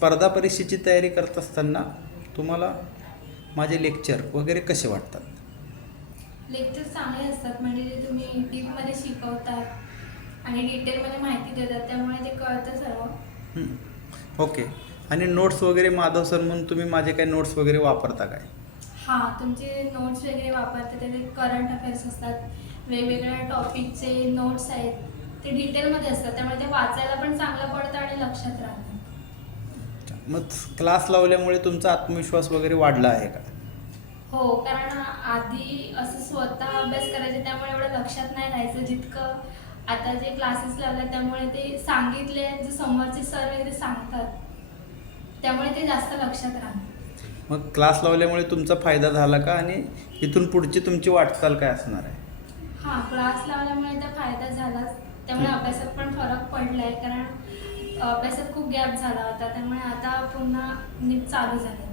स्पर्धा परीक्षेची तयारी करत असताना तुम्हाला माझे लेक्चर वगैरे कसे वाटतात? लेक्चर चांगले असतात, म्हणजे तुम्ही डीपमध्ये शिकवतात आणि डिटेलमध्ये माहिती देतात, त्यामुळे ते कळतं सर्व. हं. ओके. आणि नोट्स वगैरे माधव सर म्हणून तुम्ही माझे काही नोट्स वगैरे वापरता काय? हां, तुमचे नोट्स वगैरे वापरतात, त्याचे करंट अफेअर्स असतात, वेगवेगळ्या टॉपिकचे नोट्स आहेत, ते डिटेलमध्ये असतात, त्यामुळे ते वाचायला पण चांगलं पडतं आणि लक्षात राहतं. मग क्लास लावल्यामुळे तुमचा आत्मविश्वास वगैरे वाढला आहे का? हो, कारण आधी असं स्वतः अभ्यास करायचे, त्यामुळे एवढं लक्षात नाही राहायचं जितकं आता जे क्लासेस लावले त्यामुळे ते सांगितले, जे समोरचे सर वगैरे सांगतात त्यामुळे ते जास्त लक्षात राहतं. मग क्लास लावल्यामुळे तुमचा फायदा झाला का? आणि इथून पुढची तुमची वाटचाल काय असणार आहे? हां, क्लास लावल्यामुळे तर फायदा झालाच, त्यामुळे अभ्यासात पण फरक पडला आहे, कारण अभ्यासात खूप गॅप झाला होता, त्यामुळे आता पुन्हा नीट चालू झालं.